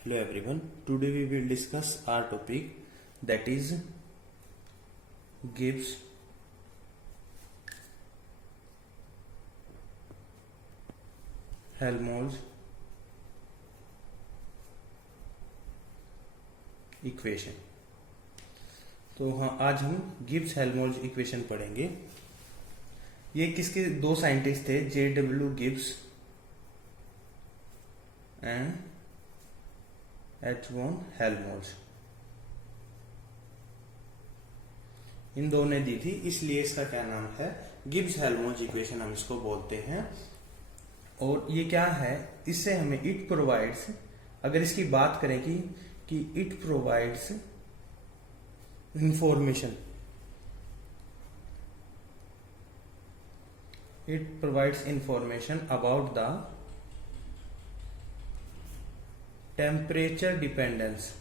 Hello everyone. Today we will discuss our topic, that is Gibbs Helmholtz equation. तो हाँ, आज हम Gibbs Helmholtz equation पढ़ेंगे। ये किसके दो साइंटिस्ट थे, J.W. Gibbs and H. von Helmholtz. इन दोनों ने दी थी, इसलिए इसका क्या नाम है, गिब्स हेल्महोल्ट्ज इक्वेशन हम इसको बोलते हैं। और ये क्या है, इससे हमें इट प्रोवाइड्स, अगर इसकी बात करें कि it provides information, it provides information about the temperature dependence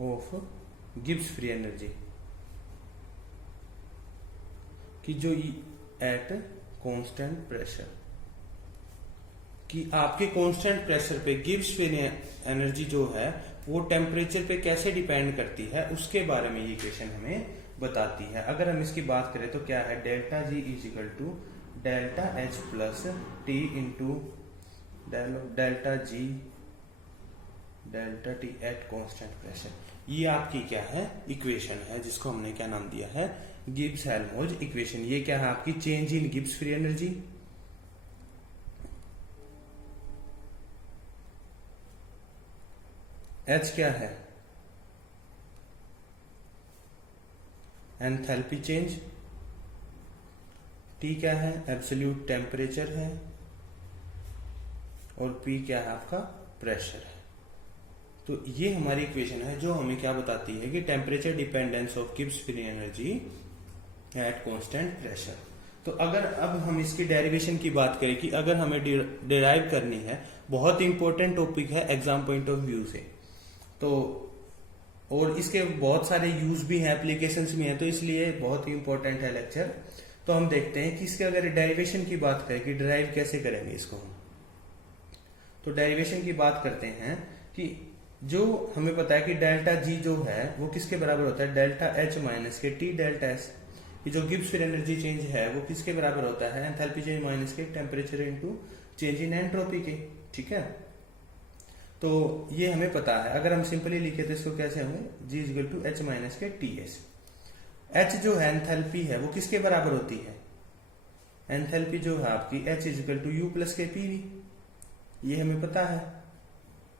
of Gibbs free energy कि जो एट कांस्टेंट प्रेशर, कि आपके कांस्टेंट प्रेशर पे गिब्स फ्री एनर्जी जो है वो टेम्परेचर पे कैसे डिपेंड करती है, उसके बारे में ये इक्वेशन हमें बताती है। अगर हम इसकी बात करें तो क्या है, delta G is equal to delta H plus T into delta G delta T at constant pressure. ये आपकी क्या है, इक्वेशन है, जिसको हमने क्या नाम दिया है, गिब्स हेल्महोल्ट्ज इक्वेशन। ये क्या है आपकी, change in Gibbs free energy, H क्या है, एंथैल्पी चेंज, टी क्या है, एब्सोल्यूट टेम्परेचर है, और पी क्या है आपका, प्रेशर है। तो ये हमारी इक्वेशन है जो हमें क्या बताती है कि temperature dependence of Gibbs free energy at constant pressure. तो अगर अब हम इसकी डेरिवेशन की बात करें कि अगर हमें डिराइव करनी है, बहुत इंपॉर्टेंट टॉपिक है एग्जाम पॉइंट ऑफ व्यू से, तो और इसके बहुत सारे यूज भी हैं, एप्लीकेशंस भी हैं, तो इसलिए बहुत ही इंपॉर्टेंट है लेक्चर। तो हम देखते हैं कि इसके अगर डेरिवेशन की बात करें कि डिराइव कैसे करेंगे इसको हम, तो डेरिवेशन की बात करते हैं कि जो हमें पता है कि डेल्टा जी जो है वो किसके बराबर होता है, डेल्टा एच माइनस के टी डेल्टा एस। कि जो गिब्स फ्री एनर्जी चेंज है वो किसके बराबर होता है, एंथैल्पी चेंज माइनस के temperature into change in entropy के। ठीक है, तो ये हमें पता है। अगर हम सिंपली लिखे तो इसको कैसे होंगे, G is equal to H minus के टी एस। एच जो है एंथैल्पी है वो किसके बराबर होती है, एंथैल्पी जो है आपकी H is equal to U plus के पी वी। ये हमें पता है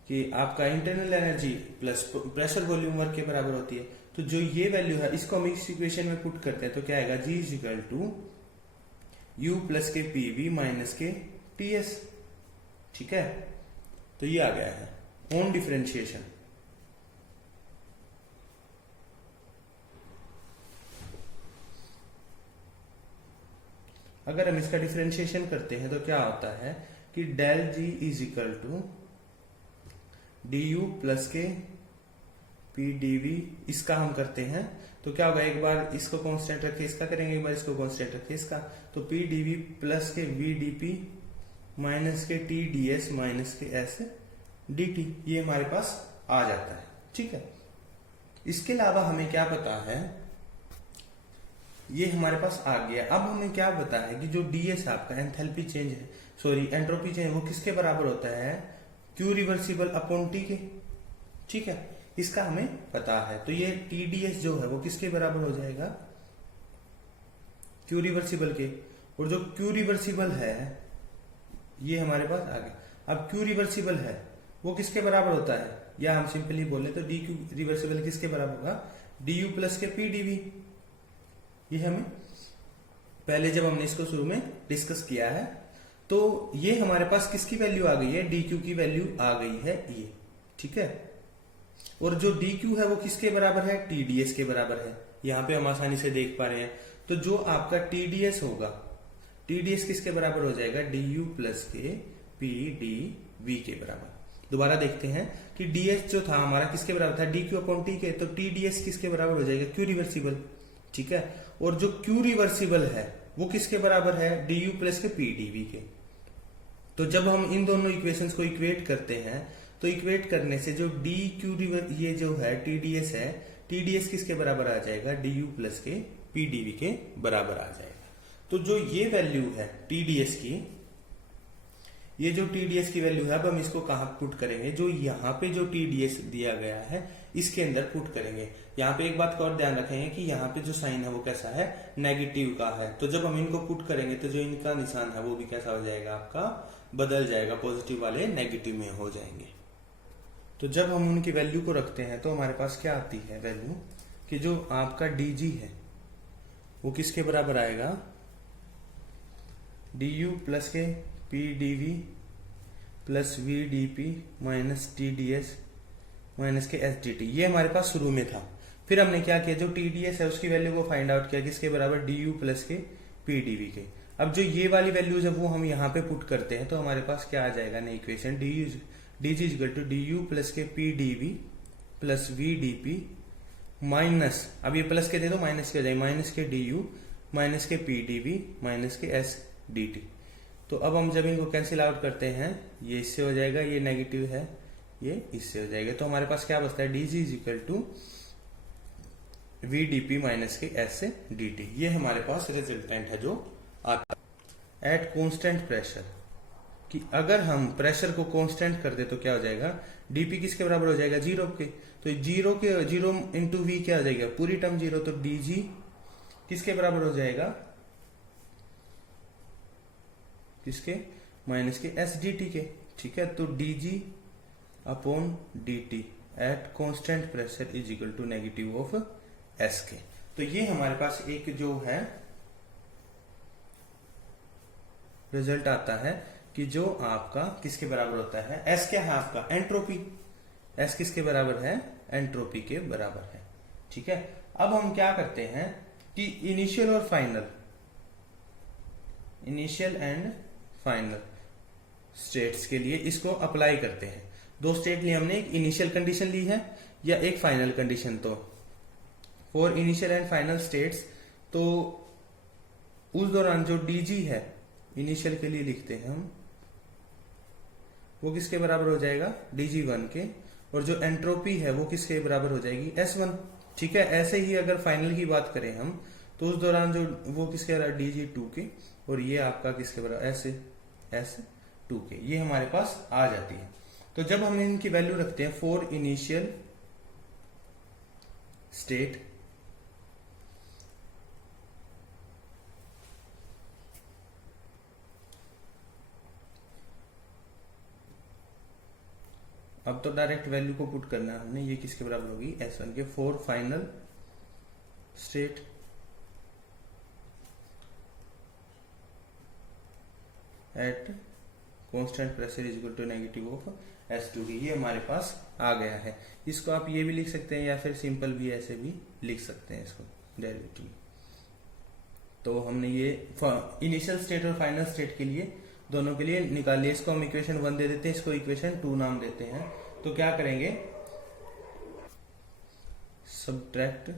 कि आपका internal energy plus pressure volume work के बराबर होती है। तो जो ये वैल्यू है इसको हम इस इक्वेशन में पुट करते हैं तो क्या आएगा, G is equal to U plus के पी वी माइनस के टी एस। ठीक है, तो ये आ गया है ऑन डिफरेंशिएशन। अगर हम इसका डिफरेंशिएशन करते हैं तो क्या होता है कि del G is equal to D U plus के पी डी वी, इसका हम करते हैं तो क्या होगा, एक बार इसको कांस्टेंट रखे इसका करेंगे, एक बार इसको कांस्टेंट रखे इसका, तो पी डी वी प्लस के वी डी पी माइनस के टी डी एस माइनस के एस डी टी, ये हमारे पास आ जाता है। ठीक है, इसके अलावा हमें क्या पता है, ये हमारे पास आ गया। अब हमें क्या पता है कि जो डीएस आपका एंथैल्पी चेंज है, सॉरी एंट्रोपी चेंज, वो किसके बराबर होता है, क्यू रिवर्सिबल अपॉन टी के। ठीक है, इसका हमें पता है। तो ये टीडीएस जो है वो किसके बराबर हो जाएगा, क्यू रिवर्सिबल के। और जो क्यू रिवर्सिबल है ये हमारे पास आ गया। अब क्यू रिवर्सिबल है वो किसके बराबर होता है, या हम सिंपली बोले तो डी क्यू रिवर्सिबल किसके बराबर होगा, डी यू प्लस के पी डीवी। ये हमें पहले जब हमने इसको शुरू में डिस्कस किया है, तो ये हमारे पास किसकी वैल्यू आ गई है, डी क्यू की वैल्यू आ गई है ये। ठीक है, और जो डी क्यू है वो किसके बराबर है, टीडीएस के बराबर है। यहां पे हम आसानी से देख पा रहे हैं। तो जो आपका टीडीएस होगा, टीडीएस किसके बराबर हो जाएगा, डी यू प्लस के पी डी वी के बराबर। दोबारा देखते हैं कि डीएस जो था हमारा किसके बराबर था, डी क्यू अपॉन टी के, तो टीडीएस किसके बराबर हो जाएगा, क्यू रिवर्सिबल। ठीक है, और जो क्यू रिवर्सिबल है वो किसके बराबर है, डी यू प्लस के पी डी वी के। तो जब हम इन दोनों इक्वेशंस को इक्वेट करते हैं तो इक्वेट करने से जो डी क्यू ये जो है टीडीएस है, टीडीएस किसके बराबर आ जाएगा, डी यू प्लस के पीडीवी के बराबर आ जाएगा। तो जो ये वैल्यू है टीडीएस की, ये जो टीडीएस की वैल्यू है, अब हम इसको कहां पुट करेंगे, जो यहाँ पे जो टीडीएस दिया गया है इसके अंदर पुट करेंगे। यहाँ पे एक बात का और ध्यान रखेंगे कि यहाँ पे जो साइन है वो कैसा है, नेगेटिव का है। तो जब हम इनको पुट करेंगे तो जो इनका निशान है वो भी कैसा हो जाएगा, आपका बदल जाएगा, पॉजिटिव वाले नेगेटिव में हो जाएंगे। तो जब हम उनकी वैल्यू को रखते हैं तो हमारे पास क्या आती है वैल्यू, कि जो आपका डीजी है वो किसके बराबर आएगा, डी यू प्लस के P DV plus V D P minus T D S minus के एस डी टी। ये हमारे पास शुरू में था। फिर हमने क्या किया, जो टी डी एस है उसकी वैल्यू को फाइंड आउट किया, किसके बराबर, डी यू प्लस के पी डी वी के। अब जो ये वाली वैल्यूज है वो हम यहाँ पे पुट करते हैं तो हमारे पास क्या आ जाएगा नई equation, D G equal to D U plus के P D V plus V D P minus, अब ये प्लस के दे दो माइनस के हो जाएगा, माइनस के डी यू माइनस के पी डी वी माइनस के एस डी टी। तो अब हम जब इनको कैंसिल आउट करते हैं, ये इससे हो जाएगा, ये नेगेटिव है, ये इससे हो जाएगा। तो हमारे पास क्या बचता है, D G is equal to V D P minus के एस से डी टी। ये हमारे पास रिजल्टेंट है जो आता है। एट कॉन्स्टेंट प्रेशर, कि अगर हम प्रेशर को कांस्टेंट कर दे तो क्या हो जाएगा, डीपी किसके बराबर हो जाएगा, जीरो के। तो जीरो इंटू वी क्या हो जाएगा, पूरी टर्म जीरो, तो डीजी किसके बराबर हो जाएगा, किसके, माइनस के एस डी टी के। ठीक है, तो DG upon D T at constant pressure is equal to negative of S के। तो ये हमारे पास एक जो है रिजल्ट आता है कि जो आपका किसके बराबर होता है, एस क्या है आपका, एंट्रोपी। एस किसके बराबर है, एंट्रोपी के बराबर है। ठीक है, अब हम क्या करते हैं कि इनिशियल और final, initial and final states के लिए इसको अप्लाई करते हैं। दो स्टेट लिए हमने, एक इनिशियल कंडीशन ली है या एक फाइनल कंडीशन। तो for initial and final states, तो उस दौरान जो डीजी है इनिशियल के लिए लिखते हैं हम, वो किसके बराबर हो जाएगा, डीजी वन के, और जो एंट्रोपी है वो किसके बराबर हो जाएगी, एस वन। ठीक है, ऐसे ही अगर फाइनल की बात करें हम तो उस दौरान जो वो किसके बराबर, डीजी टू के, और ये आपका किसके बराबर, एस टू के। ये हमारे पास आ जाती है। तो जब हम इनकी वैल्यू रखते हैं फॉर इनिशियल स्टेट, अब तो डायरेक्ट वैल्यू को पुट करना है हमने, ये किसके बराबर होगी, एस वन के। For final state at constant pressure is equal to negative of S two की। ये हमारे पास आ गया है। इसको आप ये भी लिख सकते हैं या फिर सिंपल भी ऐसे भी लिख सकते हैं इसको डायरेक्टली। तो हमने ये इनिशियल स्टेट और फाइनल स्टेट के लिए दोनों के लिए निकाल लिया। इसको हम इक्वेशन 1 दे देते हैं, इसको इक्वेशन 2 नाम देते हैं। तो क्या करेंगे, subtract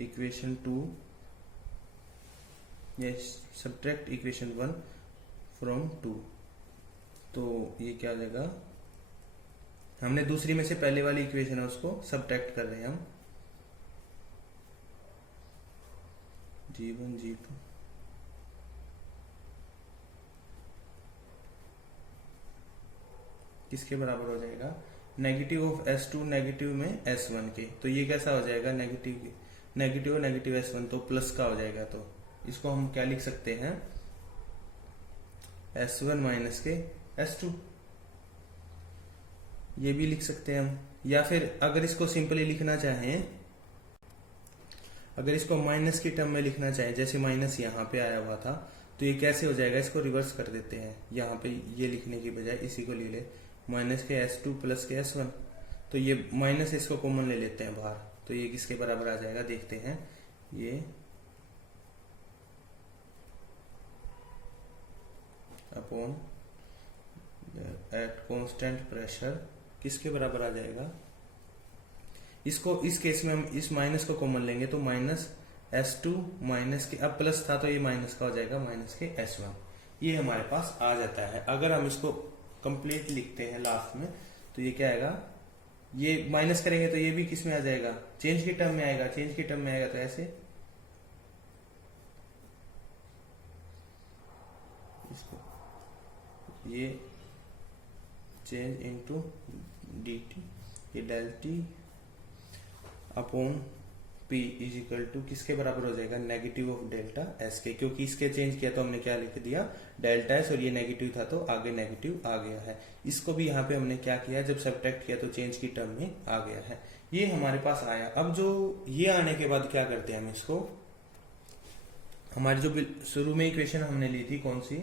equation 2, yes, subtract equation 1 from 2। तो ये क्या हो जाएगा, हमने दूसरी में से पहले वाली इक्वेशन है उसको सब्ट्रैक्ट कर रहे हैं हम, G1 G2 किसके बराबर हो जाएगा, नेगेटिव ऑफ S2 नेगेटिव में S1 के। तो ये कैसा हो जाएगा, नेगेटिव नेगेटिव S1 तो प्लस का हो जाएगा। तो इसको हम क्या लिख सकते हैं, S1 माइनस के S2, ये भी लिख सकते हैं हम। या फिर अगर इसको सिंपली लिखना चाहें, अगर इसको माइनस की टर्म में लिखना चाहे, जैसे माइनस यहाँ पे आया हुआ था, तो ये कैसे हो जाएगा, इसको रिवर्स कर देते हैं। यहाँ पे ये लिखने की बजाय इसी को ले ले, माइनस के S2 प्लस के S1। तो ये माइनस इसको कॉमन ले लेते हैं बाहर, तो ये किसके बराबर आ जाएगा, देखते हैं। ये अपॉन एट कांस्टेंट प्रेशर किसके बराबर आ जाएगा, इसको इस केस में हम इस माइनस को कॉमन लेंगे तो माइनस S2 माइनस के, अब प्लस था तो ये माइनस का हो जाएगा, माइनस के S1। ये हमारे पास आ जाता है। अगर हम इसको कंप्लीट लिखते हैं लास्ट में, तो ये क्या आएगा, ये माइनस करेंगे तो ये भी किस में आ जाएगा, चेंज की टर्म में आएगा। चेंज की टर्म में आएगा तो ऐसे इसको, ये चेंज इनटू dt, ये del T upon p is equal to किसके बराबर हो जाएगा, नेगेटिव ऑफ डेल्टा s के, क्योंकि इसके चेंज किया तो हमने क्या लिख दिया, डेल्टा s, और ये नेगेटिव था तो आगे नेगेटिव आ गया है। इसको भी यहाँ पे हमने क्या किया, जब सब्ट्रैक्ट किया तो चेंज की टर्म में आ गया है। ये हमारे पास आया। अब जो ये आने के बाद क्या करते हैं हम इसको, हमारी जो शुरू में इक्वेशन हमने ली थी कौन सी,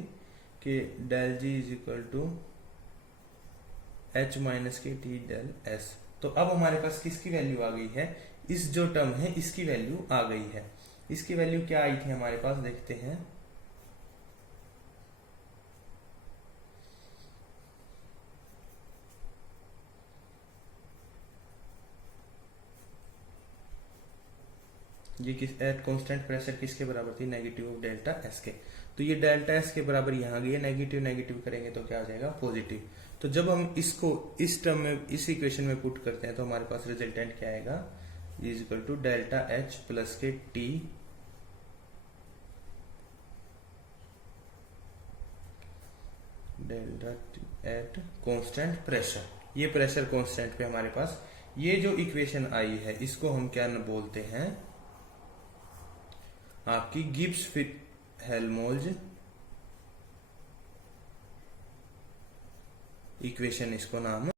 कि del G is equal to H minus के टी डेल एस। तो अब हमारे पास किसकी वैल्यू आ गई है, इस जो टर्म है इसकी वैल्यू आ गई है। इसकी वैल्यू क्या आई थी हमारे पास, देखते हैं। ये किस एट कांस्टेंट प्रेशर किसके बराबर थी, नेगेटिव ऑफ डेल्टा एस के। तो ये डेल्टा एस के बराबर यहाँ गई है, नेगेटिव नेगेटिव करेंगे तो क्या आ जाएगा, पॉजिटिव। तो जब हम इसको इस टर्म में, इस इक्वेशन में पुट करते हैं तो हमारे पास रिजल्टेंट क्या आएगा, is equal to delta H plus के T delta at constant pressure. ये प्रेशर कांस्टेंट पे हमारे पास ये जो इक्वेशन आई है इसको हम क्या बोलते हैं, आपकी गिब्स हेल्महोल्ट्ज इक्वेशन, इसको नाम